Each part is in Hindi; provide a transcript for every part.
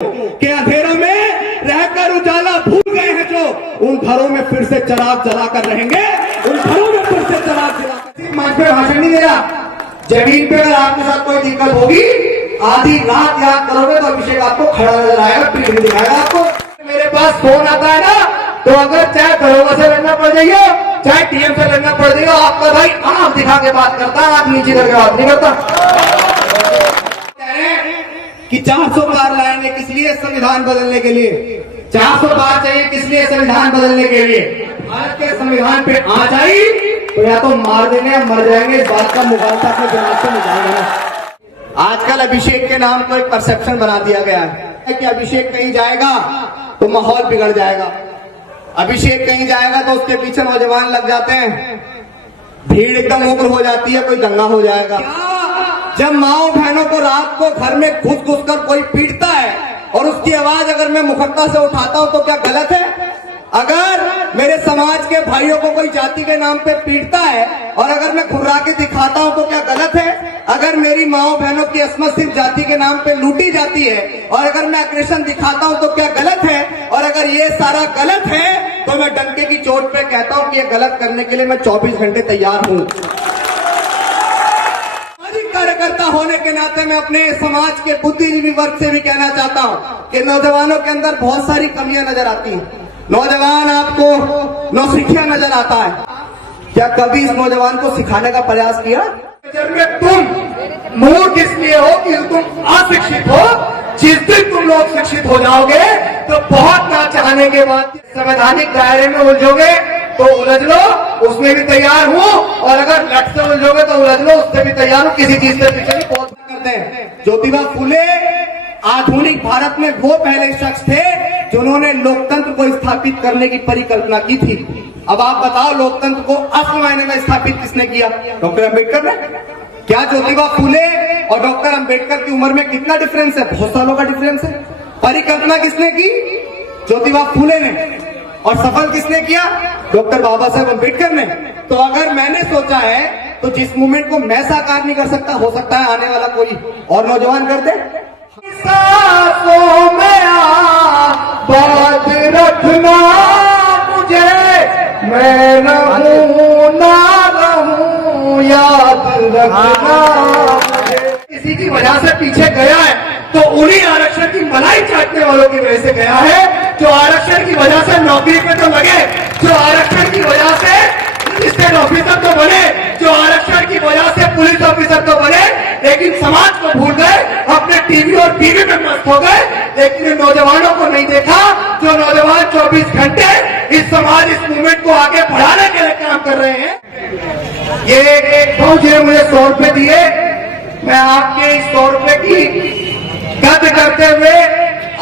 कि अंधेरों में रहकर उजाला भूल गए हैं जो उन घरों में फिर से चिराग जलाकर रहेंगे, उन घरों में फिर से चिराग जलाकर। मंच पे भाषण नहीं दे रहा, जमीन पे अगर आपके साथ कोई दिक्कत होगी, आधी रात याद करोगे तो अभिषेक आपको खड़ा नजर आएगा, पीठ भी दिखाएगा आपको। मेरे पास फोन आता है ना, तो अगर चाहे दरोगा से लड़ना पड़ जाइए, चाहे टीएम से लड़ना पड़ जाइए, आपका भाई आंख दिखा के बात करता है, आप नीचे करके बात नहीं करता। कि 400 पार लाएंगे किस लिए? संविधान बदलने के लिए। 400 पार चाहिए किस लिए? संविधान बदलने के लिए। भारत के संविधान पे आ जाए तो या तो मार देंगे या मर जाएंगे, इस बात का मुकाबला अपने दिमाग से निकालेंगे। आजकल अभिषेक के नाम को एक परसेप्शन बना दिया गया है कि अभिषेक कहीं जाएगा तो माहौल बिगड़ जाएगा, अभिषेक कहीं जाएगा तो उसके पीछे नौजवान लग जाते हैं, भीड़ एकदम उग्र हो जाती है, कोई दंगा हो जाएगा। जब माओ बहनों को रात को घर में घुस घुस कर कोई पीटता है और उसकी आवाज अगर मैं मुखट्टा से उठाता हूं तो क्या गलत है? अगर मेरे समाज के भाइयों को कोई जाति के नाम पे पीटता है और अगर मैं खुर्रा के दिखाता हूं तो क्या गलत है? अगर मेरी माओ बहनों की अस्मत सिर्फ जाति के नाम पे लूटी जाती है और अगर मैं अग्रेशन दिखाता हूं तो क्या गलत है? और अगर ये सारा गलत है तो मैं डंके की चोट पे कहता हूं कि ये गलत करने के लिए मैं 24 घंटे तैयार हूं। कार्यकर्ता होने के नाते मैं अपने समाज के बुद्धिजीवी वर्ग से भी कहना चाहता हूं कि नौजवानों के अंदर बहुत सारी कमियां नजर आती हैं। नौजवान आपको नौसिखिया नजर आता है, क्या कभी इस नौजवान को सिखाने का प्रयास किया? तुम मूर्ख इसलिए हो कि तुम अशिक्षित हो, जिस दिन तुम लोग शिक्षित हो जाओगे तो बहुत ना चाहने के बाद संवैधानिक दायरे में उलझोगे तो उलझ लो, उसमें भी तैयार हूं, और अगर लट से उलझोगे तो उलझ लो, उससे भी तैयार हूं। किसी चीज से पीछे नहीं बहुत करते हैं। ज्योतिबा फुले आधुनिक भारत में वो पहले शख्स थे जिन्होंने लोकतंत्र को स्थापित करने की परिकल्पना की थी। अब आप बताओ, लोकतंत्र को असल मायने में स्थापित किसने किया? डॉक्टर अम्बेडकर ने। क्या ज्योतिबा फुले और डॉक्टर अम्बेडकर की उम्र में कितना डिफरेंस है? बहुत सालों का डिफरेंस है। परिकल्पना किसने की? ज्योतिबा फुले ने। और सफल किसने किया? डॉक्टर बाबा साहेब अम्बेडकर ने। तो अगर मैंने सोचा है तो जिस मूवमेंट को मैं साकार नहीं कर सकता, हो सकता है आने वाला कोई और नौजवान कर दे। सांसों में बात रखना मुझे, मैं रहूं ना रहूं याद रखना मुझे। किसी की वजह से पीछे गया है तो उन्हीं आरक्षण की मलाई चाटने वालों की वजह से गया है, जो आरक्षण की वजह से नौकरी पे तो लगे, जो आरक्षण की वजह से स्टेट ऑफिसर तो बने, जो आरक्षण की वजह से पुलिस ऑफिसर तो बने, लेकिन समाज को भूल गए, अपने टीवी और टीवी में मस्त हो गए, लेकिन नौजवानों को नहीं देखा। जो नौजवान 24 घंटे इस समाज, इस मूवमेंट को आगे बढ़ाने के लिए काम कर रहे हैं। ये एक मुझे 100 रुपए दिए, मैं आपके इस 100 रुपए की कद करते हुए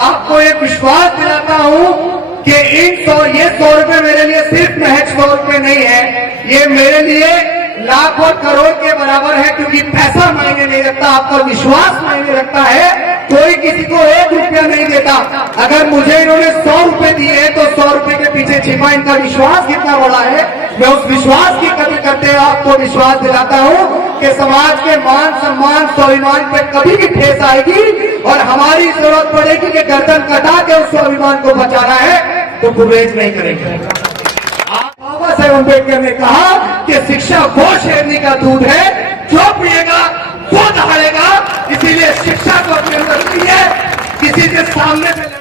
आपको एक विश्वास दिलाता हूं कि ये 100 रुपए मेरे लिए सिर्फ महज 100 रुपए नहीं है, ये मेरे लिए लाख और करोड़ के बराबर है, क्योंकि पैसा मायने नहीं रखता, आपका विश्वास मायने रखता है। कोई किसी को 1 रुपया नहीं देता। अगर मुझे इन्होंने 100 रुपए दिए तो 100 रुपए के पीछे छिपा इनका विश्वास कितना बड़ा है। मैं उस विश्वास की कदर करते हुए आपको विश्वास दिलाता हूं कि समाज के मान सम्मान स्वाभिमान पर कभी भी ठेस आएगी और हमारी जरूरत पड़ेगी कि गर्दन कटा के उस स्वाभिमान को बचाना है तो गुरेज नहीं करेंगे। बाबा साहेब अम्बेडकर ने कहा कि शिक्षा वो शेरनी का दूध है, जो पिएगा वो दहाड़ेगा। इसीलिए शिक्षा को अपने अंदर लिए, किसी के सामने से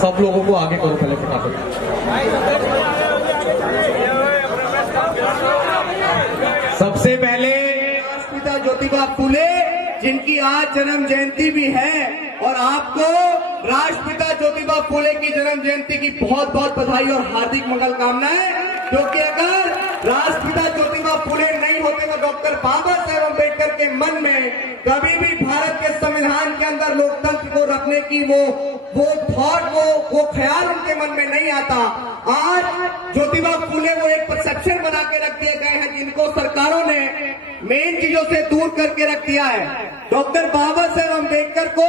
सब लोगों को आगे करो पहले फटाफट। सबसे पहले राष्ट्रपिता ज्योतिबा फुले, जिनकी आज जन्म जयंती भी है, और आपको राष्ट्रपिता ज्योतिबा फुले की जन्म जयंती की बहुत बहुत बधाई और हार्दिक मंगल कामनाएं। क्योंकि अगर राष्ट्रपिता ज्योतिबा फुले नहीं होते तो डॉक्टर बाबा साहेब अम्बेडकर के मन में कभी भी भारत के संविधान के अंदर लोकतंत्र को रखने की वो थॉट वो ख्याल उनके मन में नहीं आता। आज ज्योतिबा फूले वो एक परसेप्शन बना के रख दिए गए हैं जिनको सरकारों ने मेन चीजों से दूर करके रख दिया है। डॉक्टर बाबा साहेब अम्बेडकर को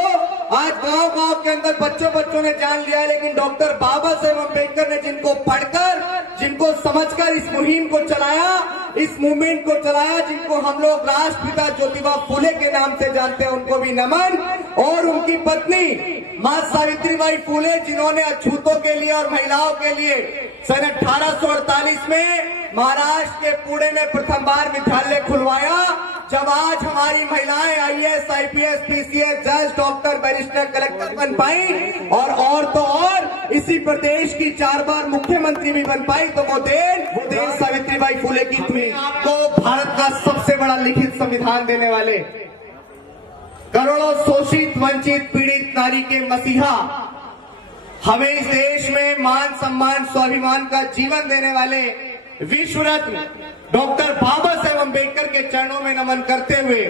आज गांव-गांव के अंदर बच्चों ने जान लिया है, लेकिन डॉक्टर बाबा साहेब अम्बेडकर ने जिनको पढ़कर, जिनको समझकर इस मुहिम को चलाया, इस मूवमेंट को चलाया, जिनको हम लोग राष्ट्रपिता ज्योतिबा फूले के नाम से जानते हैं, उनको भी नमन। और उनकी पत्नी मां सावित्रीबाई फूले, जिन्होंने अछूतों के लिए और महिलाओं के लिए सन 1848 में महाराष्ट्र के पुणे में प्रथम बार विद्यालय खुलवाया। जब आज हमारी महिलाएं IAS, IPS, PCS, जज, डॉक्टर, बैरिस्टर, कलेक्टर बन पाई और तो और इसी प्रदेश की 4 बार मुख्यमंत्री भी बन पाई, तो वो देन सावित्रीबाई फूले की थी। आपको भारत का सबसे बड़ा लिखित संविधान देने वाले, करोड़ों शोषित, वंचित, पीड़ित नारी के मसीहा, हमें इस देश में मान सम्मान, स्वाभिमान का जीवन देने वाले विश्व रत्न डॉक्टर बाबा साहेब अम्बेडकर के चरणों में नमन करते हुए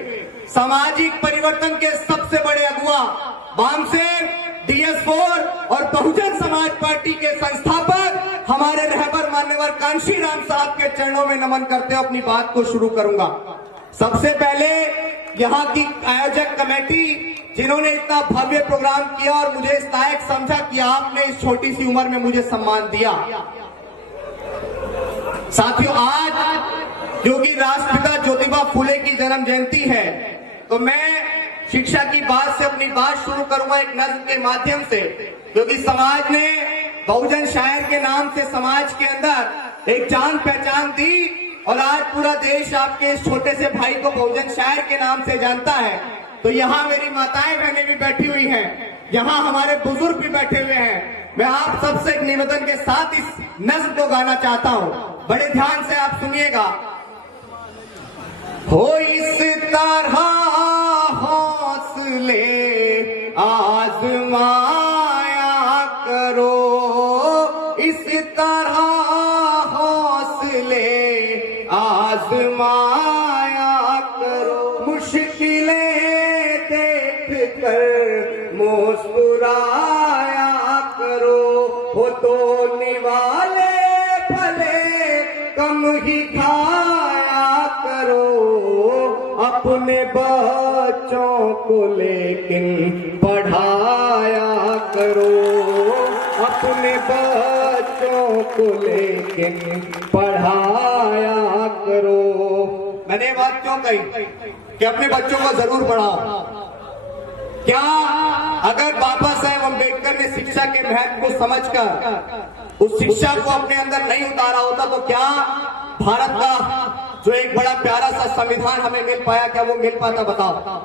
सामाजिक परिवर्तन के सबसे बड़े अगुआ वामसेव, DS4 और बहुजन समाज पार्टी के संस्थापक हमारे रहबर मान्यवर कांशी राम साहब के चरणों में नमन करते हुए अपनी बात को शुरू करूंगा। सबसे पहले यहाँ की आयोजक कमेटी, जिन्होंने इतना भव्य प्रोग्राम किया और मुझे इस लायक समझा कि आपने इस छोटी सी उम्र में मुझे सम्मान दिया। साथियों, आज जो कि राष्ट्रपिता ज्योतिबा फूले की जन्म जयंती है, तो मैं शिक्षा की बात से अपनी बात शुरू करूंगा एक नज्म के माध्यम से, क्योंकि समाज ने बहुजन शायर के नाम से समाज के अंदर एक जान पहचान दी और आज पूरा देश आपके इस छोटे से भाई को बहुजन शायर के नाम से जानता है। तो यहाँ मेरी माताएं बहनें भी बैठी हुई हैं, यहाँ हमारे बुजुर्ग भी बैठे हुए हैं। मैं आप सबसे एक निवेदन के साथ इस नज्म को गाना चाहता हूँ, बड़े ध्यान से आप सुनिएगा। हो इस तरह हौसले आजमाया करो, इस तरह हौसले आजमाया करो, मुश्किलें देख कर मुस्कुराया करो, हो तो निवाले भले कम ही खाया करो, अपने बच्चों को लेकिन पढ़ाया करो, अपने बच्चों को लेकिन पढ़ाया करो। मैंने ये बात क्यों कही कि अपने बच्चों को जरूर पढ़ाओ? क्या अगर बाबा साहेब अम्बेडकर ने शिक्षा के महत्व को समझकर उस शिक्षा को अपने अंदर नहीं उतारा होता, तो क्या भारत का जो एक बड़ा प्यारा सा संविधान हमें मिल पाया, क्या वो मिल पाता? बताओ।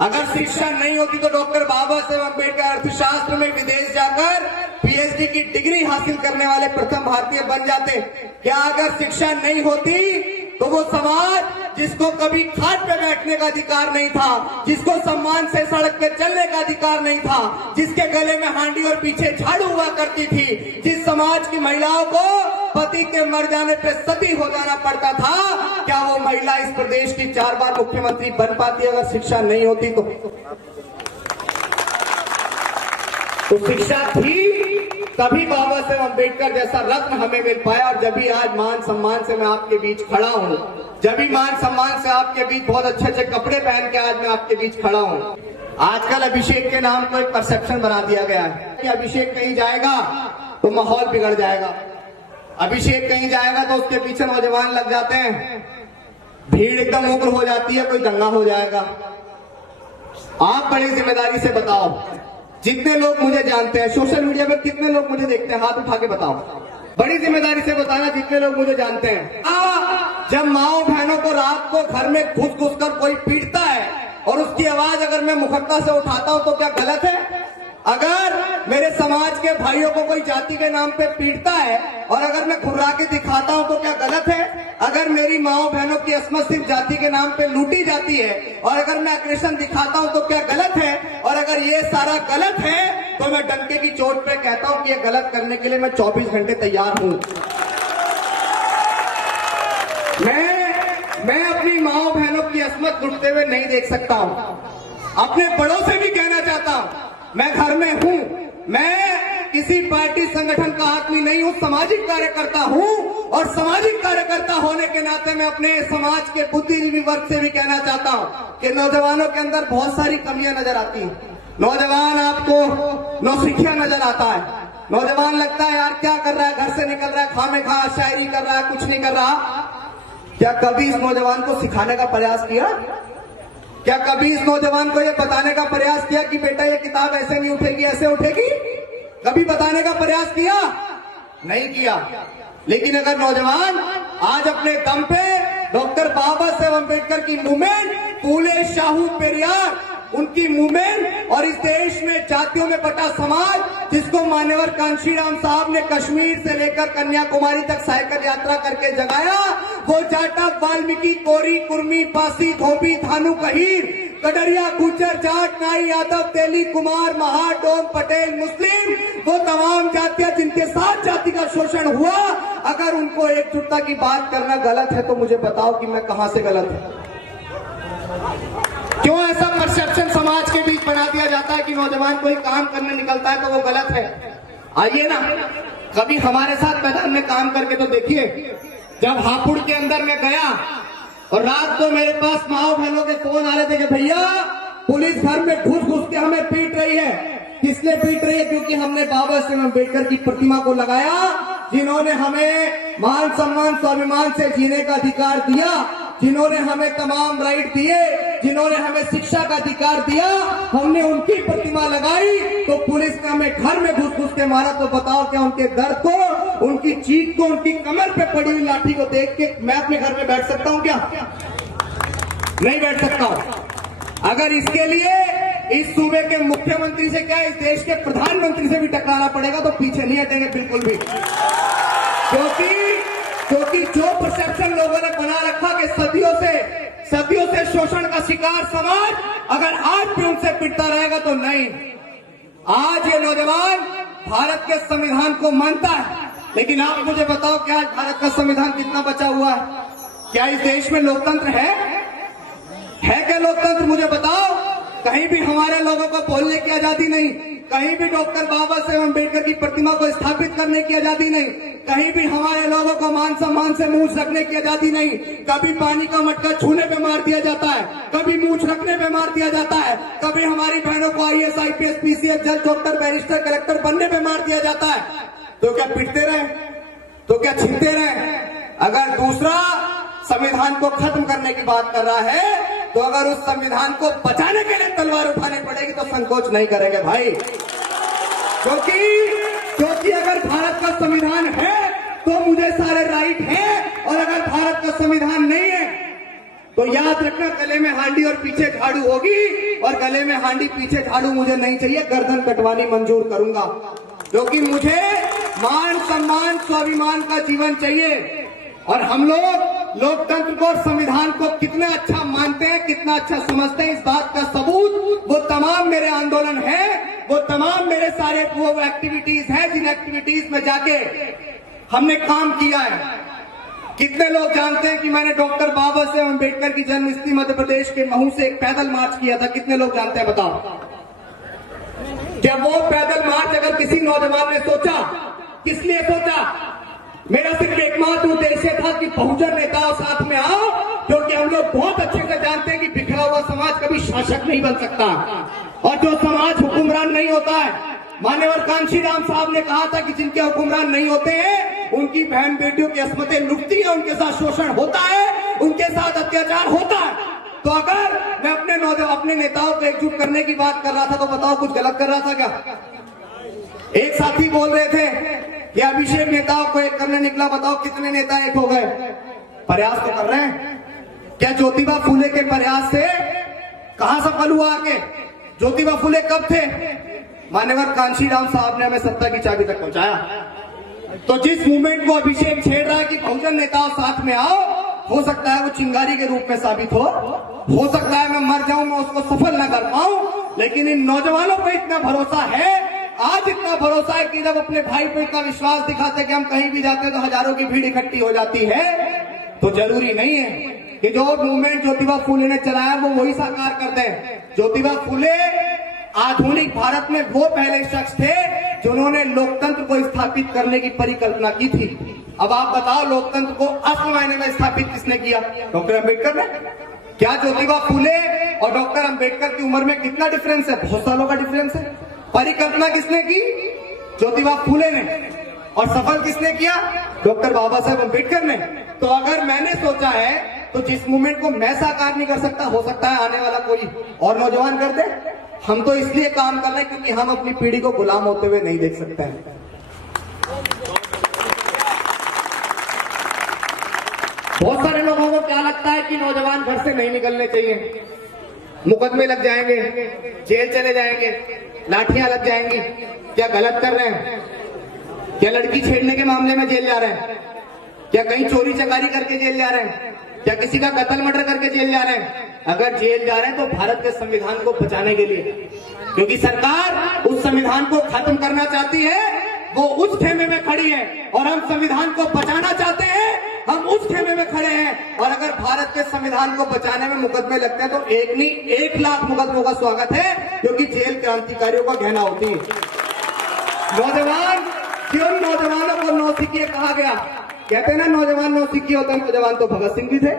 अगर शिक्षा नहीं होती तो डॉक्टर बाबा साहेब अम्बेडकर अर्थशास्त्र में विदेश जाकर PhD की डिग्री हासिल करने वाले प्रथम भारतीय बन जाते। क्या अगर शिक्षा नहीं होती तो वो समाज जिसको कभी खाट पे बैठने का अधिकार नहीं था, जिसको सम्मान से सड़क पे चलने का अधिकार नहीं था, जिसके गले में हांडी और पीछे झाड़ू हुआ करती थी, जिस समाज की महिलाओं को पति के मर जाने पे सती हो जाना पड़ता था, क्या वो महिला इस प्रदेश की 4 बार मुख्यमंत्री बन पाती अगर शिक्षा नहीं होती? तो शिक्षा थी, तभी बाबा साहेब अम्बेडकर जैसा रत्न हमें मिल पाया। और जब भी आज मान सम्मान से मैं आपके बीच खड़ा हूँ, जब भी मान सम्मान से आपके बीच बहुत अच्छे अच्छे कपड़े पहन के आज मैं आपके बीच खड़ा हूँ। आजकल अभिषेक के नाम को एक परसेप्शन बना दिया गया है कि अभिषेक कहीं जाएगा तो माहौल बिगड़ जाएगा, अभिषेक कहीं जाएगा तो उसके पीछे नौजवान लग जाते हैं, भीड़ एकदम उग्र हो जाती है, कोई दंगा हो जाएगा। आप बड़ी जिम्मेदारी से बताओ, जितने लोग मुझे जानते हैं, सोशल मीडिया पे कितने लोग मुझे देखते हैं, हाथ उठा के बताओ। बड़ी जिम्मेदारी से बताना, जितने लोग मुझे जानते हैं। जब माओ बहनों को रात को घर में घुस घुस कर कोई पीटता है और उसकी आवाज अगर मैं मुखद्दा से उठाता हूं तो क्या गलत है? अगर मेरे समाज के भाइयों को कोई जाति के नाम पे पीटता है और अगर मैं खुर्रा के दिखाता हूं तो क्या गलत है? अगर मेरी माओ बहनों की अस्मत सिर्फ जाति के नाम पे लूटी जाती है और अगर मैं अग्रेशन दिखाता हूं तो क्या गलत है? और अगर ये सारा गलत है तो मैं डंके की चोट पे कहता हूं कि ये गलत करने के लिए मैं 24 घंटे तैयार हूं। मैं अपनी माओ बहनों की असमत लुटते हुए नहीं देख सकता हूं। अपने बड़ों से भी कहना चाहता हूं, मैं घर में हूं, मैं किसी पार्टी संगठन का आदमी नहीं हूं, सामाजिक कार्यकर्ता हूं। और सामाजिक कार्यकर्ता होने के नाते मैं अपने समाज के बुद्धिजीवी वर्ग से भी कहना चाहता हूं कि नौजवानों के अंदर बहुत सारी कमियां नजर आती हैं। नौजवान आपको नौसिखिया नजर आता है। नौजवान लगता है यार क्या कर रहा है, घर से निकल रहा है, खामे खा शायरी कर रहा है, कुछ नहीं कर रहा। क्या कभी इस नौजवान को सिखाने का प्रयास किया? क्या कभी इस नौजवान को यह बताने का प्रयास किया कि बेटा ये किताब ऐसे नहीं उठेगी, ऐसे उठेगी? कभी बताने का प्रयास किया? नहीं किया। लेकिन अगर नौजवान आज अपने दम पे डॉक्टर बाबा साहेब अम्बेडकर की मूवमेंट, फूले शाहू पेरियार उनकी मूवमेंट और इस देश में जातियों में बटा समाज जिसको मान्यवर कांशीराम साहब ने कश्मीर से लेकर कन्याकुमारी तक साइकिल यात्रा करके जगाया, वो जाटा वाल्मीकि कोरी कुर्मी पासी धोबी थानू कहीर कटरिया गुज्जर जाट नाई यादव तेली कुमार महार डोम पटेल मुस्लिम, वो तमाम जातियां जिनके साथ जाति का शोषण हुआ, अगर उनको एकजुटता की बात करना गलत है तो मुझे बताओ कि मैं कहां से गलत हूं? क्यों ऐसा परसेप्शन समाज के बीच बना दिया जाता है कि नौजवान कोई काम करने निकलता है तो वो गलत है? आइए ना कभी हमारे साथ मैदान में काम करके तो देखिए। जब हापुड़ के अंदर में गया और रात को मेरे पास माओ बहनों के फोन आ रहे थे कि भैया पुलिस घर में घुस घुस के हमें पीट रही है। किसने पीट रही है? क्योंकि हमने बाबा साहेब अम्बेडकर की प्रतिमा को लगाया, जिन्होंने हमें मान सम्मान स्वाभिमान से जीने का अधिकार दिया, जिन्होंने हमें तमाम राइट दिए, जिन्होंने हमें शिक्षा का अधिकार दिया, हमने उनकी प्रतिमा लगाई तो पुलिस ने हमें घर में घुस घुस के मारा। तो बताओ क्या उनके दर्द को, उनकी चीख को, उनकी कमर पे पड़ी हुई लाठी को देख के मैं अपने घर में बैठ सकता हूं क्या? नहीं बैठ सकता हूं। अगर इसके लिए इस सूबे के मुख्यमंत्री से क्या इस देश के प्रधानमंत्री से भी टकराना पड़ेगा तो पीछे नहीं हटेंगे बिल्कुल भी। क्योंकि जो परसेप्शन लोगों ने बना रखा कि सदियों से शोषण का शिकार समाज अगर आज भी उनसे पिटता रहेगा तो नहीं। आज ये नौजवान भारत के संविधान को मानता है, लेकिन आप मुझे बताओ क्या आज भारत का संविधान कितना बचा हुआ है? क्या इस देश में लोकतंत्र है क्या लोकतंत्र? मुझे बताओ। कहीं भी हमारे लोगों को बोलने की आजादी नहीं, कहीं भी डॉक्टर बाबा साहेब अम्बेडकर की प्रतिमा को स्थापित करने की आजादी नहीं, कहीं भी हमारे लोगों को मान सम्मान से मूंछ रखने की आजादी नहीं। कभी पानी का मटका छूने पे मार दिया जाता है, कभी मूंछ रखने पे मार दिया जाता है, कभी हमारी बहनों को IAS IPS PCS जज डॉक्टर बैरिस्टर कलेक्टर बनने पे मार दिया जाता है। तो क्या पिटते रहे? तो क्या छीनते रहे? अगर दूसरा संविधान को खत्म करने की बात कर रहा है तो अगर उस संविधान को बचाने के लिए तलवार उठानी पड़ेगी तो संकोच नहीं करेंगे भाई। क्योंकि अगर भारत का संविधान है तो मुझे सारे राइट हैं, और अगर भारत का संविधान नहीं है तो याद रखना गले में हांडी और पीछे झाड़ू होगी, और गले में हांडी पीछे झाड़ू मुझे नहीं चाहिए, गर्दन कटवानी मंजूर करूंगा। क्योंकि मुझे मान सम्मान स्वाभिमान का जीवन चाहिए। और हम लोग लोकतंत्र को और संविधान को कितना अच्छा मानते हैं, कितना अच्छा समझते हैं, इस बात का सबूत वो तमाम मेरे आंदोलन है, वो तमाम मेरे सारे वो एक्टिविटीज हैं जिन एक्टिविटीज में जाके हमने काम किया है। कितने लोग जानते हैं कि मैंने डॉक्टर बाबा साहेब अम्बेडकर की जन्मस्थली मध्य प्रदेश के महू से एक पैदल मार्च किया था? कितने लोग जानते हैं बताओ? क्या वो पैदल मार्च अगर किसी नौजवान ने सोचा, किस लिए सोचा? मेरा सिर्फ एकमात्र उद्देश्य था कि बहुजन नेताओं साथ में आओ, क्योंकि हम लोग बहुत अच्छे से जानते हैं कि बिखरा हुआ समाज कभी शासक नहीं बन सकता, और जो समाज हुक्मरान नहीं होता है, मान्यवर कांशीराम साहब ने कहा था कि जिनके हुक्मरान नहीं होते हैं उनकी बहन बेटियों की अस्मतें लुटती है, उनके साथ शोषण होता है, उनके साथ अत्याचार होता है। तो अगर मैं अपने नेताओं को एकजुट करने की बात कर रहा था तो बताओ कुछ गलत कर रहा था क्या? एक साथी बोल रहे थे कि अभिषेक नेताओं को एक करने निकला, बताओ कितने नेता एक हो गए? प्रयास तो कर रहे हैं। क्या ज्योतिबा फूले के प्रयास से कहां सफल हुआ आके? ज्योतिबा फूले कब थे? मान्यवर कांशीराम साहब ने हमें सत्ता की चाबी तक पहुंचाया। तो जिस मूवमेंट को अभिषेक छेड़ रहा है कि बहुजन नेताओं साथ में आओ, हो सकता है वो चिंगारी के रूप में साबित हो सकता है मैं मर जाऊं, मैं उसको सफल न कर पाऊं, लेकिन इन नौजवानों पर इतना भरोसा है, आज इतना भरोसा है कि जब अपने भाई पे इतना विश्वास दिखाते कि हम कहीं भी जाते हैं तो हजारों की भीड़ इकट्ठी हो जाती है। तो जरूरी नहीं है कि जो मूवमेंट ज्योतिबा फूले ने चलाया वो वही साकार करते हैं। ज्योतिबा फूले आधुनिक भारत में वो पहले शख्स थे जिन्होंने लोकतंत्र को स्थापित करने की परिकल्पना की थी। अब आप बताओ, लोकतंत्र को असल मायने में स्थापित किसने किया? डॉक्टर अंबेडकर ने। क्या ज्योतिबा फूले और डॉक्टर अंबेडकर की उम्र में कितना डिफरेंस है? बहुत सालों का डिफरेंस है। परिकल्पना किसने की? ज्योतिबा फूले ने। और सफल किसने किया? डॉक्टर बाबा साहेब अंबेडकर ने। तो अगर मैंने सोचा है तो जिस मूवमेंट को मैं साकार नहीं कर सकता, हो सकता है आने वाला कोई और नौजवान कर दे। हम तो इसलिए काम कर रहे हैं क्योंकि हम अपनी पीढ़ी को गुलाम होते हुए नहीं देख सकते हैं। बहुत सारे लोगों को क्या लगता है कि नौजवान घर से नहीं निकलने चाहिए, मुकदमे लग जाएंगे, जेल चले जाएंगे, लाठियां लग जाएंगी। क्या गलत कर रहे हैं? क्या लड़की छेड़ने के मामले में जेल जा रहे हैं? क्या कहीं चोरी चकारी करके जेल जा रहे हैं? क्या किसी का कत्ल मर्डर करके जेल जा रहे हैं? अगर जेल जा रहे हैं तो भारत के संविधान को बचाने के लिए, क्योंकि सरकार उस संविधान को खत्म करना चाहती है, वो उस खेमे में खड़ी है। और हम संविधान को बचाना चाहते हैं, हम उस खेमे में खड़े हैं। और अगर भारत के संविधान को बचाने में मुकदमे लगते हैं तो एक नहीं 1 लाख मुकदमों का स्वागत है, क्योंकि जेल क्रांतिकारियों का गहना होती है। नौजवान, क्यों नौजवानों को नौसिखिए कहा गया? कहते हैं ना, नौजवान नौसिखिए होता है। नौजवान तो भगत सिंह भी थे।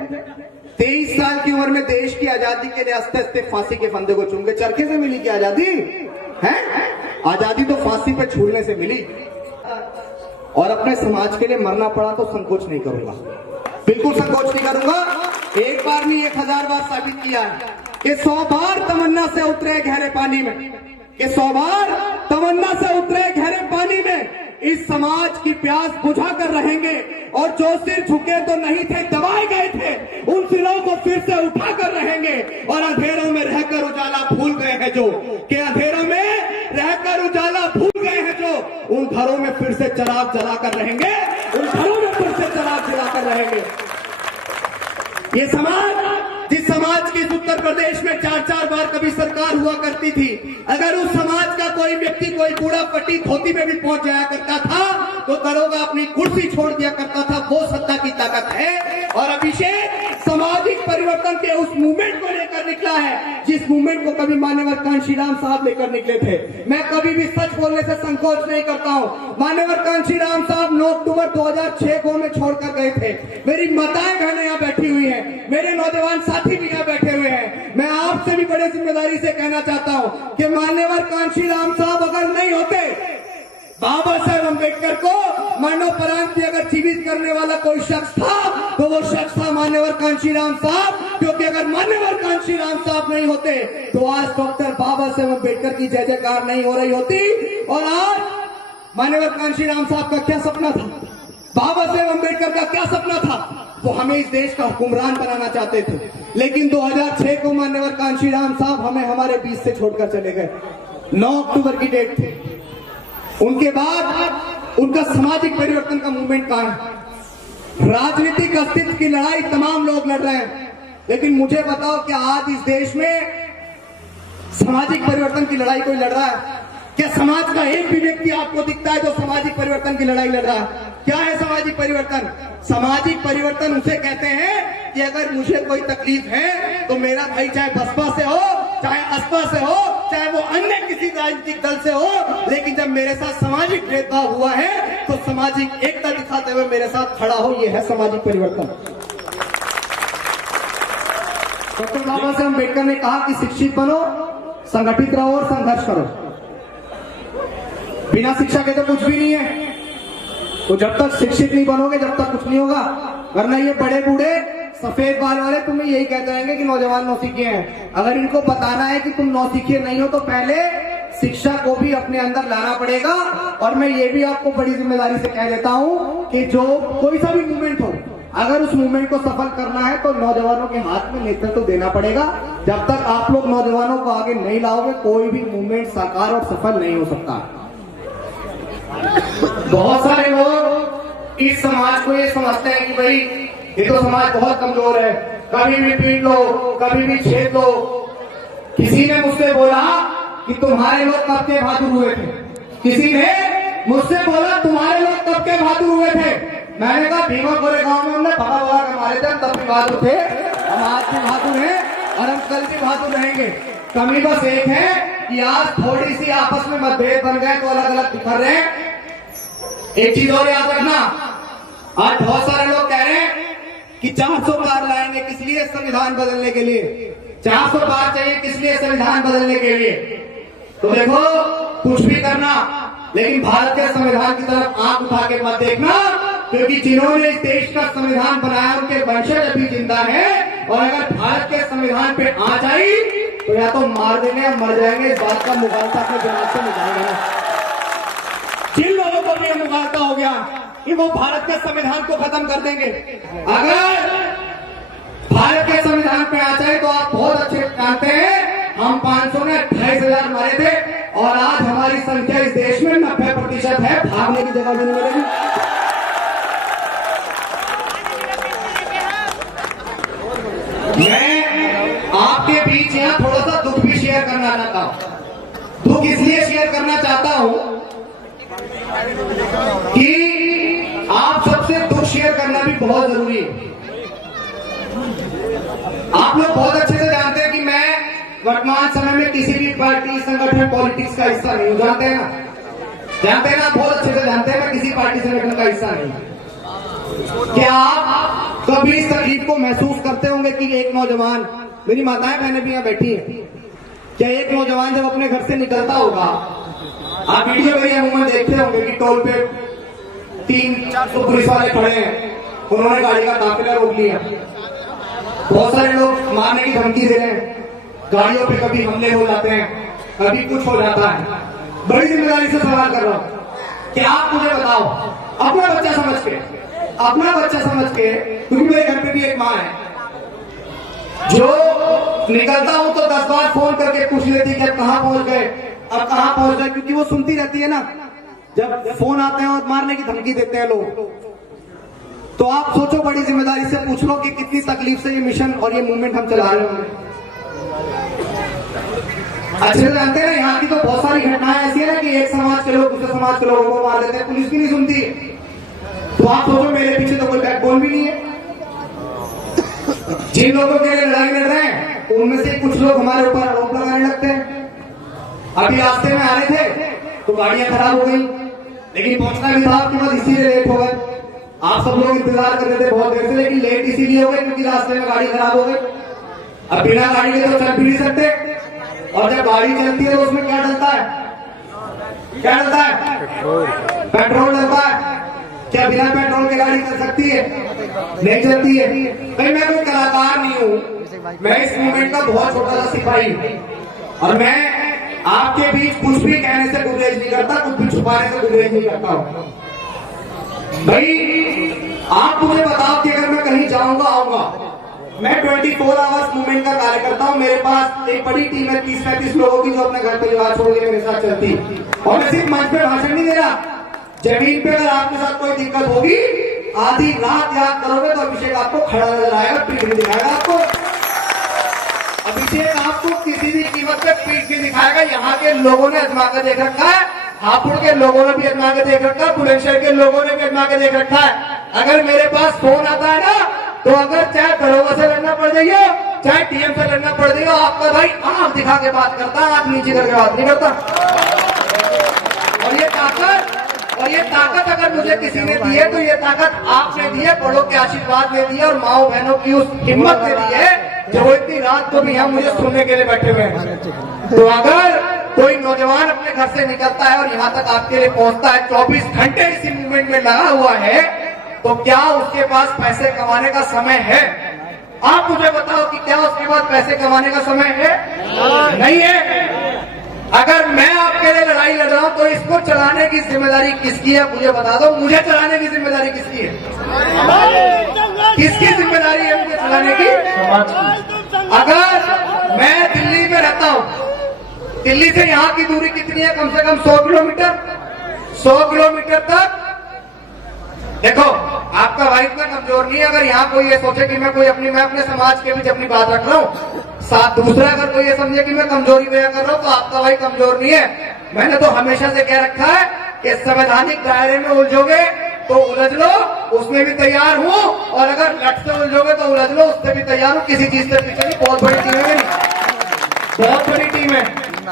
23 साल की उम्र में देश की आजादी के लिए हंसते हंसते फांसी के फंदे को चूम के चरखे से मिली। क्या आजादी है? आजादी तो फांसी पे झूलने से मिली। और अपने समाज के लिए मरना पड़ा तो संकोच नहीं करूंगा, बिल्कुल संकोच नहीं करूंगा। एक बार नहीं 1000 बार साबित किया है कि 100 बार तमन्ना से उतरे गहरे पानी में, कि 100 बार तमन्ना से उतरे गहरे पानी में इस समाज की प्यास बुझा कर रहेंगे। और जो सिर झुके तो नहीं थे, दबाए गए थे, उन सिरों को फिर से उठा कर रहेंगे। और अंधेरों में रहकर उजाला भूल गए हैं जो, कि अंधेरों में रहकर उजाला भूल गए हैं जो, उन घरों में फिर से चिराग जलाकर रहेंगे, उन घरों में फिर से चिराग जलाकर रहेंगे। ये समाज, जिस समाज की इस उत्तर प्रदेश में 4-4 बार कभी सरकार हुआ करती थी, अगर उस समाज का कोई व्यक्ति कोई बूढ़ा पट्टी धोती में भी पहुंच जाया करता था तो दरोगा अपनी कुर्सी छोड़ दिया करता था। वो सत्ता की ताकत है। और अभिषेक सामाजिक परिवर्तन के उस मूवमेंट को लेकर निकला है, जिस मूवमेंट को कभी मान्यवर कांशीराम साहब लेकर निकले थे। मैं कभी भी सच बोलने से संकोच नहीं करता हूँ। मान्यवर कांशीराम साहब 9 अक्टूबर 2006 को में छोड़कर गए थे। मेरी माताएं बहनें यहाँ बैठी हुई हैं, मेरे नौजवान साथी भी यहाँ बैठे हुए हैं। मैं आपसे भी बड़े जिम्मेदारी से कहना चाहता हूँ कि मान्यवर कांशीराम साहब अगर नहीं होते, बाबा साहेब अंबेडकर को मरणोपरांत भी अगर जीवित करने वाला कोई शख्स था तो वो शख्स था मान्यवर कांशीराम साहब। क्योंकि अगर मान्यवर कांशीराम साहब नहीं होते तो आज डॉक्टर बाबा साहेब अंबेडकर की जय जयकार नहीं हो रही होती। और आज मान्यवर कांशीराम साहब का क्या सपना था, बाबा साहेब अंबेडकर का क्या सपना था? वो हमें इस देश का हुक्मरान बनाना चाहते थे। लेकिन 2006 को मान्यवर कांशीराम साहब हमें हमारे बीच से छोड़कर चले गए। 9 अक्टूबर की डेट थी। उनके बाद उनका सामाजिक परिवर्तन का मूवमेंट कहां है? राजनीतिक अस्तित्व की लड़ाई तमाम लोग लड़ रहे हैं, लेकिन मुझे बताओ कि आज इस देश में सामाजिक परिवर्तन की लड़ाई कोई लड़ रहा है? क्या समाज का एक भी व्यक्ति आपको दिखता है जो सामाजिक परिवर्तन की लड़ाई लड़ रहा है? क्या है सामाजिक परिवर्तन? सामाजिक परिवर्तन उसे कहते हैं कि अगर मुझे कोई तकलीफ है तो मेरा भाई चाहे बसपा से हो, चाहे असपा से हो, चाहे वो अन्य किसी राजनीतिक दल से हो, लेकिन जब मेरे साथ सामाजिक भेदभाव हुआ है तो सामाजिक एकता दिखाते हुए मेरे साथ खड़ा हो। यह है सामाजिक परिवर्तन। डॉक्टर बाबा साहेब अंबेडकर ने कहा कि शिक्षित बनो, संगठित रहो और संघर्ष करो। बिना शिक्षा के तो कुछ भी नहीं है। तो जब तक शिक्षित नहीं बनोगे जब तक कुछ नहीं होगा। वरना ये बड़े बूढ़े सफेद बाल वाले तुम्हें यही कहते रहेंगे कि नौजवान नौसिखिए हैं। अगर इनको बताना है कि तुम नौसिखिए नहीं हो तो पहले शिक्षा को भी अपने अंदर लाना पड़ेगा। और मैं ये भी आपको बड़ी जिम्मेदारी से कह देता हूँ कि जो कोई सा भी मूवमेंट हो, अगर उस मूवमेंट को सफल करना है तो नौजवानों के हाथ में नेतृत्व देना पड़ेगा। जब तक आप लोग नौजवानों को आगे नहीं लाओगे कोई भी मूवमेंट साकार और सफल नहीं हो सकता। बहुत सारे लोग इस समाज को ये समझते हैं कि भाई ये तो समाज बहुत कमजोर है, कभी भी पीट लो, कभी भी छेद लो। किसी ने मुझसे बोला कि तुम्हारे लोग कब के बहादुर हुए थे? किसी ने मुझसे बोला तुम्हारे लोग कब के बहादुर हुए थे? मैंने कहा भीमा गोरेगांव में हमने भगा भगा के मारे थे, तब भी बहादुर थे। हम आज भी बहादुर हैं और हम कल भी बहादुर रहेंगे। कमी बस एक है कि आज थोड़ी सी आपस में मतभेद बन गए तो अलग अलग बिखर रहे हैं। एक चीज और याद रखना, आज बहुत सारे लोग कह रहे हैं कि 400 पार लाएंगे, किस लिए? संविधान बदलने के लिए। 400 पार चाहिए किस लिए? संविधान बदलने के लिए। तो देखो, कुछ भी करना लेकिन भारत के संविधान की तरफ आंख उठा के मत देखना, क्योंकि जिन्होंने इस देश का संविधान बनाया उनके वंशज अभी जिंदा है, और अगर भारत के संविधान पे आंच आई तो या तो मार देंगे या मर जाएंगे। इस बात का मुगालता अपने दिमाग से निकालेंगे। जिन लोगों को भी मुगालता हो गया कि वो भारत के संविधान को खत्म कर देंगे, अगर भारत के संविधान पे आ जाए तो आप बहुत अच्छे जानते हैं, हम 500 ने 28,000 मारे थे और आज हमारी संख्या इस देश में 90% है। भागने की जगह भी नहीं मिलेगी। मैं आपके बीच यहाँ थोड़ा सा दुख भी शेयर करना चाहता हूं। दुख इसलिए शेयर करना चाहता हूं कि आप सबसे दुख शेयर करना भी बहुत जरूरी है। आप लोग बहुत अच्छे से जानते हैं कि मैं वर्तमान समय में किसी भी पार्टी, संगठन, पॉलिटिक्स का हिस्सा नहीं हूं। जानते हैं ना? जानते हैं ना? बहुत अच्छे से जानते हैं मैं किसी पार्टी, संगठन का हिस्सा नहीं हूं। क्या आप कभी इस तकलीफ को महसूस करते होंगे कि एक नौजवान, मेरी माताएं बहनें भी यहाँ बैठी हैं, क्या एक नौजवान जब अपने घर से निकलता होगा, आप वीडियो में अमूमन देखते होंगे कि टोल पे 300 पुलिस वाले खड़े हैं, उन्होंने गाड़ी का काफिला रोक लिया, बहुत सारे लोग मारने की धमकी दे रहे हैं, गाड़ियों पे कभी हमले हो जाते हैं, कभी कुछ हो जाता है। बड़ी जिम्मेदारी से सवाल कर रहा हूं कि आप मुझे बताओ, अपना बच्चा समझ के, अपना बच्चा समझ के, क्योंकि मेरे घर पे भी एक माँ है जो निकलता हूं तो 10 बार फोन करके पूछ लेती है कि अब कहां पहुंच गए, अब कहां पहुंच गए, क्योंकि वो सुनती रहती है ना जब फोन आते हैं और मारने की धमकी देते हैं लोग। तो आप सोचो, बड़ी जिम्मेदारी से पूछ लो कि कितनी तकलीफ से ये मिशन और ये मूवमेंट हम चला रहे होंगे। अच्छे से जानते हैं ना, यहाँ की तो बहुत सारी घटनाएं ऐसी है ना कि एक समाज के लोग दूसरे समाज के लोगों को मार देते हैं, पुलिस भी नहीं सुनती। तो आप सोचो, मेरे पीछे तो कोई बैकबोन भी नहीं है। जिन लोगों के लिए लड़ाई लड़ रहे हैं उनमें से कुछ लोग हमारे ऊपर आरोप लगाने लगते हैं। अभी रास्ते में आ रहे थे तो गाड़ियां खराब हो गई, लेकिन पहुंचना भी था आपके पास, इसीलिए लेट हो गए। आप सब लोग इंतजार कर रहे थे बहुत देर से, लेकिन लेट इसीलिए हो गए क्योंकि रास्ते में गाड़ी खराब हो गई। अब बिना गाड़ी के तो चल भी नहीं सकते, और जब गाड़ी चलती है तो उसमें क्या डलता है? क्या डलता है? पेट्रोल डलता है। क्या बिना पेट्रोल की गाड़ी चल सकती है? नहीं चलती है। भाई मैं कोई कलाकार नहीं हूं, मैं इस मूवमेंट का बहुत छोटा सा सिपाही हूं, और मैं आपके बीच कुछ भी कहने से गुरेज नहीं करता, कुछ भी छुपाने से गुरेज नहीं करता हूं। भाई आप मुझे बताओ कि अगर मैं कहीं जाऊंगा आऊंगा, मैं 24 आवर्स मूवमेंट का कार्य करता हूं। मेरे पास एक बड़ी टीम है 30-35 लोगों की, जो अपने घर परिवार छोड़ के मेरे साथ चलती। और मैं सिर्फ मंच पे भाषण नहीं दे रहा, जमीन पे अगर आपके साथ कोई दिक्कत होगी, आधी रात याद करोगे तो अभिषेक आपको खड़ा नजर आएगा, पीठ भी दिखाएगा आपको। अभिषेक आपको किसी भी कीमत पे पीठ भी दिखाएगा। यहाँ के लोगों ने आजमा कर देख रखा है, हापुड़ के लोगों ने भी आजमा के देख रखा है, बुलंदशहर के लोगों ने भी आजमा के देख रखा है। अगर मेरे पास फोन आता है ना, तो अगर चाहे दरोगा से लड़ना पड़ जाइए, चाहे टीएम से लड़ना पड़ जाइए, आपका भाई आंख दिखा के बात करता है, आंख नीचे करके बात नहीं करता। और ये ताकत अगर मुझे किसी ने दी है तो ये ताकत आपने दी है, बड़ों के आशीर्वाद में दी है, और माओ बहनों की उस हिम्मत ने दी है जो वो इतनी रात को भी यहाँ मुझे सुनने के लिए बैठे हुए हैं। तो अगर कोई नौजवान अपने घर से निकलता है और यहाँ तक आपके लिए पहुंचता है, 24 घंटे इसी मूवमेंट में लगा हुआ है, तो क्या उसके पास पैसे कमाने का समय है? आप मुझे बताओ कि क्या उसके पास पैसे कमाने का समय है? नहीं है। अगर मैं आपके लिए लड़ाई लड़ रहा हूं तो इसको चलाने की जिम्मेदारी किसकी है? मुझे बता दो, मुझे चलाने की जिम्मेदारी किसकी है? किसकी जिम्मेदारी है मुझे चलाने की? अगर मैं दिल्ली में रहता हूं, दिल्ली से यहाँ की दूरी कितनी है? कम से कम 100 किलोमीटर। 100 किलोमीटर तक देखो, आपका भाई इतना कमजोर नहीं है। अगर यहाँ कोई ये सोचे कि मैं अपने समाज के बीच अपनी बात रख रहा हूँ, साथ दूसरा अगर कोई ये समझे कि मैं कमजोरी बयां कर रहा हूँ, तो आपका भाई कमजोर नहीं है। मैंने तो हमेशा से कह रखा है कि संवैधानिक दायरे में उलझोगे तो उलझ लो, उसमें भी तैयार हूँ। और अगर लट से उलझोगे तो उलझ लो, उससे भी तैयार हूँ। किसी चीज से पीछे नहीं, बहुत बड़ी टीम है मेरी, बहुत बड़ी टीम है।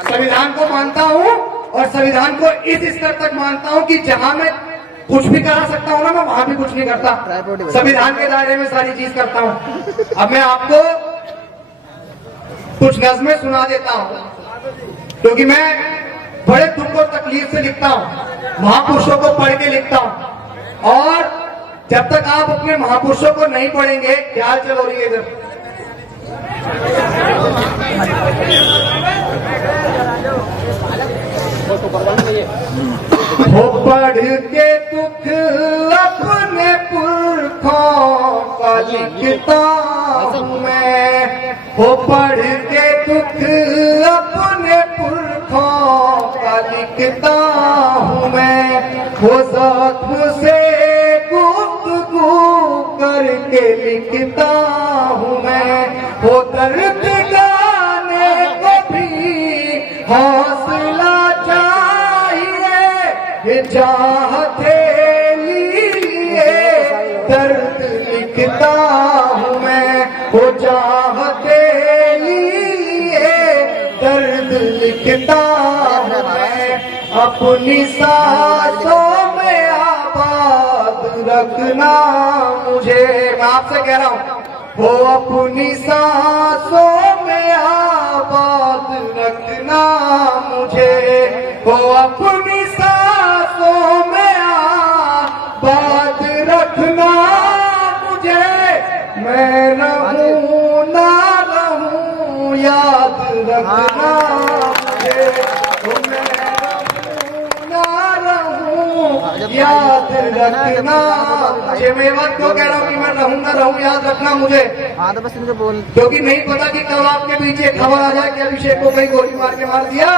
संविधान को मानता हूँ और संविधान को इस स्तर तक मानता हूँ कि जहां मैं कुछ भी करा सकता हूँ ना, मैं वहां भी कुछ नहीं करता, संविधान के दायरे में सारी चीज करता हूँ। अब मैं आपको कुछ नज़में सुना देता हूँ, क्योंकि मैं बड़े दुख और तकलीफ से लिखता हूँ, महापुरुषों को पढ़ के लिखता हूँ। और जब तक आप अपने महापुरुषों को नहीं पढ़ेंगे, ख्याल चलो रही है इधर, हो पढ़ के दुख अपने पुरखों का लिखता हूँ मैं, हो पढ़ के दुख अपने पुरखों का लिखता हूँ मैं, हो जख्म से गुफ्तगू करके लिखता हूँ मैं, हो दर्द गाने को भी हौसला चाहिए, चाहते लिए दर्द लिखता हूँ मैं, हो चाहते लिए दर्द लिखता हूँ मैं, अपनी सांसों में आबाद रखना मुझे। मैं आपसे कह रहा हूँ, हो अपनी सांसों में आबाद रखना मुझे, हो अपनी सांसों में आबाद रखना मुझे, मैं रहूं ना रहूं याद रखना मुझे, मैं रहूं ना रहूं याद रखना मुझे। मैं ये बात क्यों कह रहा हूँ कि मैं रहूं ना रहूं याद रखना मुझे? हाँ तो बस इनको बोल, क्योंकि नहीं पता कि कब आपके पीछे खबर आ जाए कि अभिषेक को कहीं गोली मार के मार दिया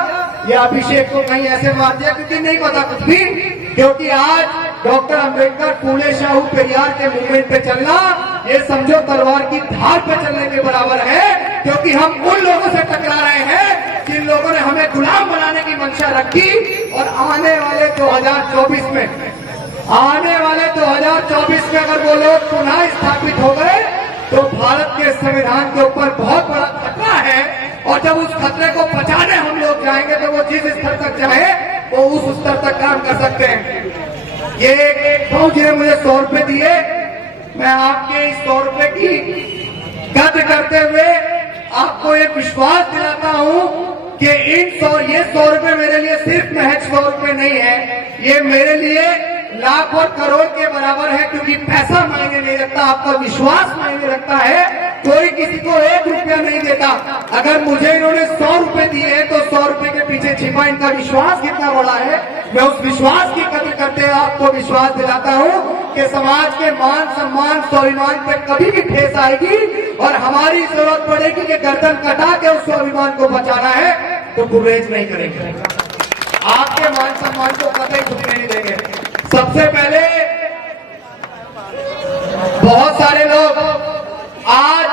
या अभिषेक को कहीं ऐसे मार दिया, क्योंकि नहीं पता कुछ भी। क्योंकि आज डॉक्टर अंबेडकर, फूले शाहू पेरियार के मूवमेंट पे चलना, ये समझो तलवार की धार पे चलने के बराबर है। क्योंकि हम उन लोगों से टकरा रहे हैं जिन लोगों ने हमें गुलाम बनाने की मंशा रखी। और आने वाले 2024 में, आने वाले 2024 में अगर वो लोग पुनः स्थापित हो गए तो भारत के संविधान के ऊपर बहुत बड़ा खतरा है। और जब उस खतरे को बचाने हम लोग जाएंगे तो वो जिस स्तर तक जाए वो उस स्तर तक काम कर सकते हैं। ये फौज ने मुझे 100 रुपए दिए, मैं आपके इस 100 रुपए की कद्र करते हुए आपको एक विश्वास दिलाता हूं कि ये 100 रुपए मेरे लिए सिर्फ महज 100 रुपए नहीं है, ये मेरे लिए लाख और करोड़ के बराबर है। क्योंकि पैसा मायने नहीं रखता, आपका विश्वास मायने रखता है। कोई किसी को 1 रुपया नहीं देता। अगर मुझे इन्होंने 100 रुपए दिए हैं तो 100 रुपए के पीछे छिपा इनका विश्वास कितना बड़ा है। मैं उस विश्वास की कदर करते हुए आपको विश्वास दिलाता हूँ कि समाज के मान सम्मान स्वाभिमान पे कभी भी ठेस आएगी और हमारी जरूरत पड़ेगी कि गर्दन कटा के उस स्वाभिमान को बचाना है तो गुरेज नहीं करेंगे, आपके मान सम्मान को कतई झुकने नहीं देंगे। सबसे पहले बहुत सारे लोग आज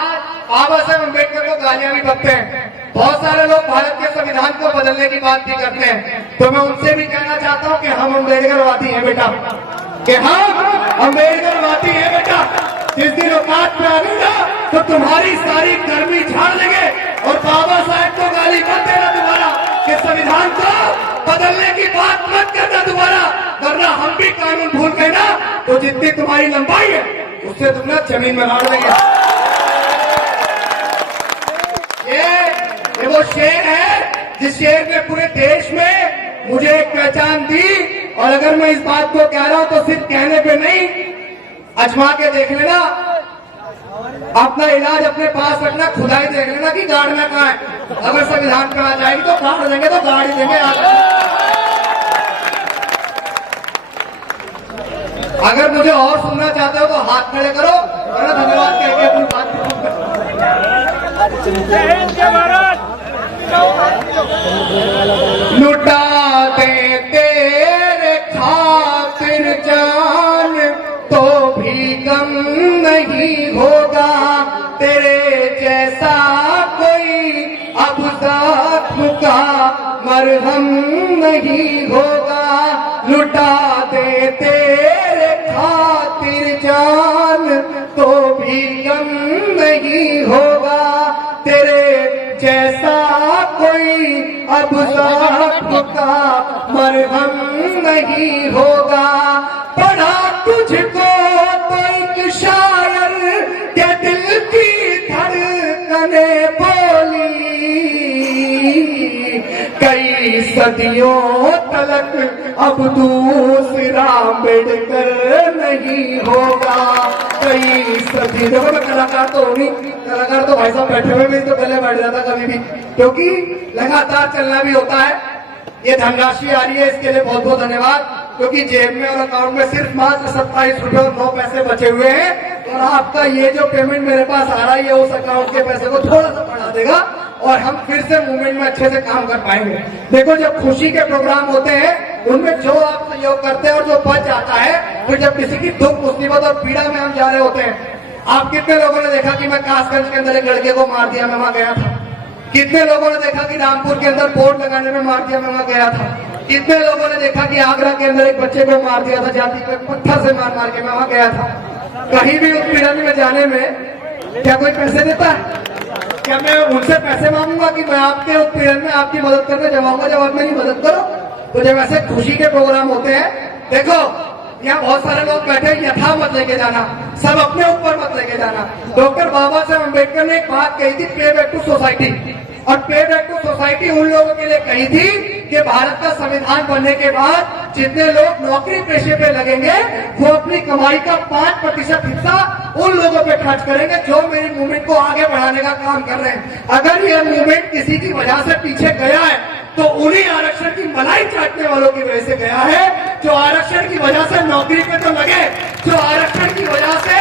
बाबा साहेब अम्बेडकर को गालियां भी बकते हैं, बहुत सारे लोग भारत के संविधान को बदलने की बात भी करते हैं। तो मैं उनसे भी कहना चाहता हूं कि हम अम्बेडकरवादी हैं बेटा, कि हम अम्बेडकरवादी हैं बेटा। जिस दिन औकात पे आ गई ना तो तुम्हारी सारी गर्मी झाड़ लेंगे। और बाबा साहेब को गाली मत देना दोबारा, कि संविधान को बदलने की बात मत करना दोबारा, वरना हम भी कानून भूल गए ना तो जितनी तुम्हारी लंबाई है उससे तुम ना जमीन में गाड़ देंगे। ये वो शेर है जिस शेर ने पूरे देश में मुझे एक पहचान दी। और अगर मैं इस बात को कह रहा हूं तो सिर्फ कहने पे नहीं, अजमा के देख लेना, अपना इलाज अपने पास रखना, खुदाई देख लेना कि गाड़ना कहाँ है। अगर संविधान पे आ जाएगी तो गाड़ देंगे, तो गाड़ ही देंगे। अगर मुझे और सुनना चाहते हो तो हाथ खड़े करो, वरना धन्यवाद कह के अपनी बात लुटा दे तेरे खातिर जान तो भी गम नहीं होगा, तेरे जैसा कोई अब जख्म का मरहम नहीं होगा। लुटा दे तेरे नहीं होगा तेरे जैसा कोई, अब ज़ख्म का मरहम नहीं होगा। पढ़ा तुझको तो एक शायर के दिल की धड़कने बोली, कई सदियों तलक अब दूसरा बेड़कर नहीं होगा। कई सदी देखो, मैं कलाकार तो होगी, कलाकार तो भाई साहब बैठे हुए भी तो गले बैठ जाता कभी भी, क्योंकि लगातार चलना भी होता है। ये धनराशि आ रही है, इसके लिए बहुत बहुत धन्यवाद, क्योंकि जेब में और अकाउंट में सिर्फ मात्र 27 रुपए और 9 पैसे बचे हुए हैं, और आपका ये जो पेमेंट मेरे पास आ रहा है ये उस अकाउंट के पैसे को थोड़ा सा बढ़ा देगा और हम फिर से मूवमेंट में अच्छे से काम कर पाएंगे। देखो, जब खुशी के प्रोग्राम होते हैं उनमें जो आप सहयोग करते हैं और जो बच जाता है, फिर जब किसी की दुख मुसीबत और पीड़ा में हम जा रहे होते हैं, आप कितने लोगों ने देखा कि मैं कासगंज के अंदर एक लड़के को मार दिया, मैं वहां गया था। कितने लोगों ने देखा कि रामपुर के अंदर बोर्ड लगाने में मार दिया, मैं वहां गया था। कितने लोगों ने देखा कि आगरा के अंदर एक बच्चे को मार दिया था जाति पे पत्थर से मार मार के, मैं वहां गया था। कहीं भी उत्पीड़न में जाने में क्या कोई पैसे देता है? क्या मैं उनसे पैसे मांगूंगा कि मैं आपके उत्पीड़न में आपकी मदद करने जाऊंगा जब आप मेरी मदद करो? तो जब ऐसे खुशी के प्रोग्राम होते हैं, देखो यहाँ बहुत सारे लोग बैठे, यथा मत लेके जाना, सब अपने ऊपर मत लेके जाना। डॉक्टर बाबा साहब अम्बेडकर ने एक बात कही थी, पे बैक टू सोसाइटी, और पे बैक टू सोसाइटी उन लोगों के लिए कही थी कि भारत का संविधान बनने के बाद जितने लोग नौकरी पेशे पे लगेंगे वो अपनी कमाई का 5% हिस्सा उन लोगों पे खर्च करेंगे जो मेरी मूवमेंट को आगे बढ़ाने का काम कर रहे हैं। अगर यह मूवमेंट किसी की वजह से पीछे गया है तो उन्हीं आरक्षण की मलाई चाटने वालों की वजह से गया है, जो आरक्षण की वजह से नौकरी पे तो लगे, जो आरक्षण की वजह से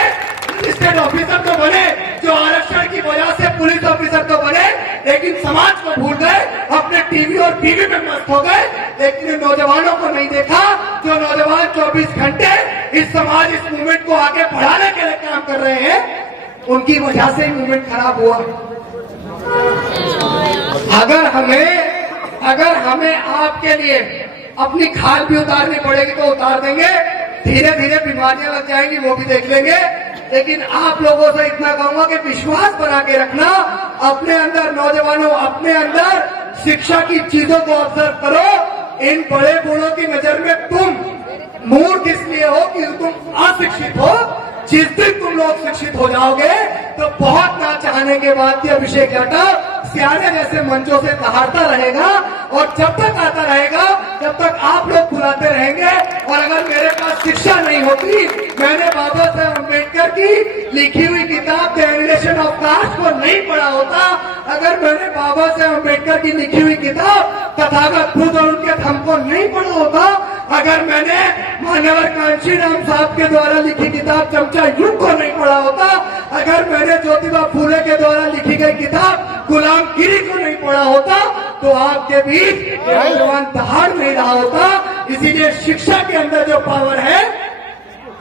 स्टेट ऑफिसर तो बने, जो आरक्षण की वजह से पुलिस ऑफिसर तो बने, लेकिन समाज को भूल गए, अपने टीवी और टीवी में मस्त हो गए, लेकिन नौजवानों को नहीं देखा। जो नौजवान 24 घंटे इस समाज, इस मूवमेंट को आगे बढ़ाने के लिए काम कर रहे हैं, उनकी वजह से मूवमेंट खराब हुआ। अगर हमें आपके लिए अपनी खाल भी उतारनी पड़ेगी तो उतार देंगे, धीरे धीरे बीमारियां लग जाएंगी वो भी देख लेंगे, लेकिन आप लोगों से इतना कहूंगा कि विश्वास बना के रखना अपने अंदर। नौजवानों, अपने अंदर शिक्षा की चीजों को ऑब्जर्व करो। इन बड़े बूढ़ों की नजर में तुम मूर्ख इसलिए हो कि तुम अशिक्षित हो। जिस दिन तुम लोग शिक्षित हो जाओगे तो बहुत ना चाहने के बाद भी अभिषेक यादव सियाने जैसे मंचों से दहाड़ता रहेगा, और जब तक आता रहेगा जब तक आप लोग बुलाते रहेंगे। और अगर मेरे पास शिक्षा नहीं होती, मैंने बाबा साहब अम्बेडकर की लिखी हुई किताब द एलिमिनेशन ऑफ कास्ट को नहीं पढ़ा होता, अगर मैंने बाबा साहब अम्बेडकर की लिखी हुई किताब तथागत बुद्ध और उनके धम्म को नहीं पढ़ा होता, अगर मैंने मान्यवर कांशीराम साहब के द्वारा लिखी किताब चमचा युग को नहीं पढ़ा होता, अगर मैंने ज्योतिबा फूले के द्वारा लिखी गई किताब गुलामगिरी को नहीं पढ़ा होता, तो आपके बीच नौजवान दहाड़ नहीं रहा होता। इसीलिए शिक्षा के अंदर जो पावर है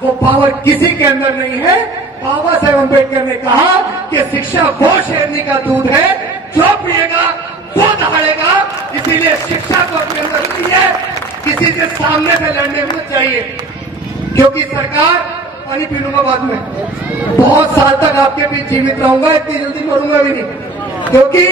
वो पावर किसी के अंदर नहीं है। बाबा साहेब अम्बेडकर ने कहा कि शिक्षा वो शेरनी का दूध है, जो पिएगा वो दहाड़ेगा। इसीलिए शिक्षा को अपने अंदर चाहिए, किसी के सामने से लड़ने में चाहिए, क्योंकि सरकार, पानी पी लूंगा बाद में, बहुत साल तक आपके बीच जीवित रहूंगा, इतनी जल्दी मरूंगा भी नहीं, क्योंकि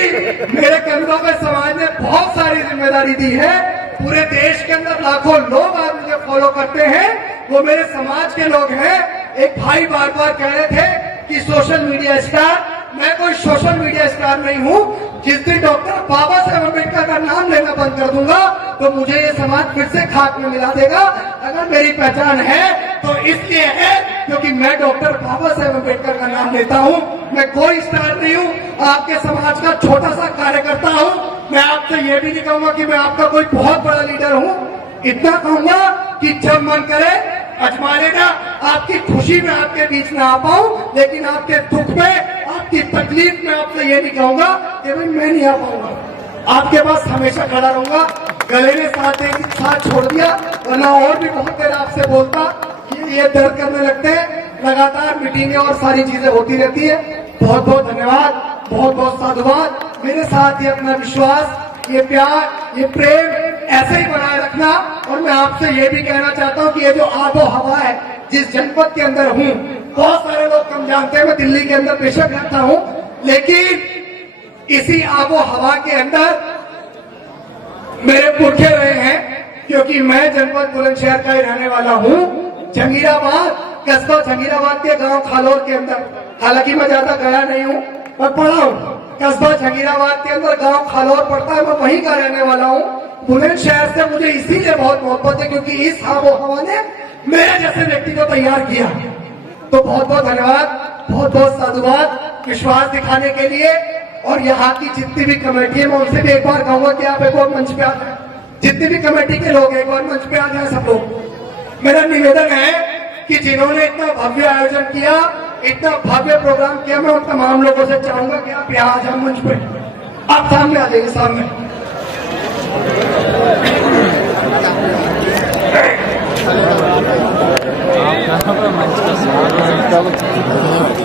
मेरे कंधों पे समाज ने बहुत सारी जिम्मेदारी दी है। पूरे देश के अंदर लाखों लोग आज मुझे फॉलो करते हैं, वो मेरे समाज के लोग हैं। एक भाई बार बार कह रहे थे कि सोशल मीडिया स्टार, मैं कोई सोशल मीडिया स्टार नहीं हूँ। जिस दिन डॉक्टर बाबा साहेब अम्बेडकर का नाम लेना बंद कर दूंगा तो मुझे ये समाज फिर से खाक में मिला देगा। अगर मेरी पहचान है तो इसलिए है क्योंकि मैं डॉक्टर बाबा साहेब अम्बेडकर का नाम लेता हूँ। मैं कोई स्टार नहीं हूँ, आपके समाज का छोटा सा कार्यकर्ता हूँ। मैं आपसे ये भी नहीं कहूंगा कि मैं आपका कोई बहुत बड़ा लीडर हूँ। इतना कहूंगा कि जब मन करे अजमा लेना। आपकी खुशी में आपके बीच में आ पाऊं, लेकिन आपके दुख में, आपकी तकलीफ में आपसे ये नहीं कहूंगा कि भाई मैं नहीं आ पाऊंगा। आपके पास हमेशा खड़ा रहूंगा। गले ने साथ छोड़ दिया, वरना और भी बहुत देर आपसे बोलता। ये दर्द करने लगते हैं। लगातार मीटिंगें और सारी चीजें होती रहती है। बहुत बहुत धन्यवाद, बहुत बहुत साधुवाद। मेरे साथ ये अपना विश्वास, ये प्यार, ये प्रेम ऐसे ही बनाए रखना। और मैं आपसे ये भी कहना चाहता हूँ कि ये जो आबो हवा है, जिस जनपद के अंदर हूँ, बहुत सारे लोग कम जानते हैं, मैं दिल्ली के अंदर बेशक रहता हूं, लेकिन इसी आबो हवा के अंदर मेरे पुरखे रहे हैं, क्योंकि मैं जनपद बुलंदशहर का ही रहने वाला हूं। जंगीराबाद, कस्बा जंगीराबाद के गांव खालोर के अंदर, हालांकि मैं ज्यादा गया नहीं हूं, मैं पढ़ा हूं। कस्बा जंगीराबाद के अंदर गांव खालोर पड़ता है, मैं वहीं का रहने वाला हूं। बुलंदशहर से मुझे इसीलिए बहुत मोहब्बत है क्योंकि इस आबो हवा ने मेरे जैसे व्यक्ति को तैयार किया। तो बहुत बहुत धन्यवाद, बहुत बहुत साधुवाद विश्वास दिखाने के लिए। और यहाँ की जितनी भी कमेटी है, मैं उनसे भी एक बार कहूंगा कि आप एक बार मंच पे आ जाए, जितनी भी कमेटी के लोग एक बार मंच पे आ जाए सब लोग। मेरा निवेदन है कि जिन्होंने इतना भव्य आयोजन किया, इतना भव्य प्रोग्राम किया, मैं उन तमाम लोगों से चाहूंगा कि आप यहाँ आ जाए मंच पे, आप सामने आ जाइए सामने। मंच का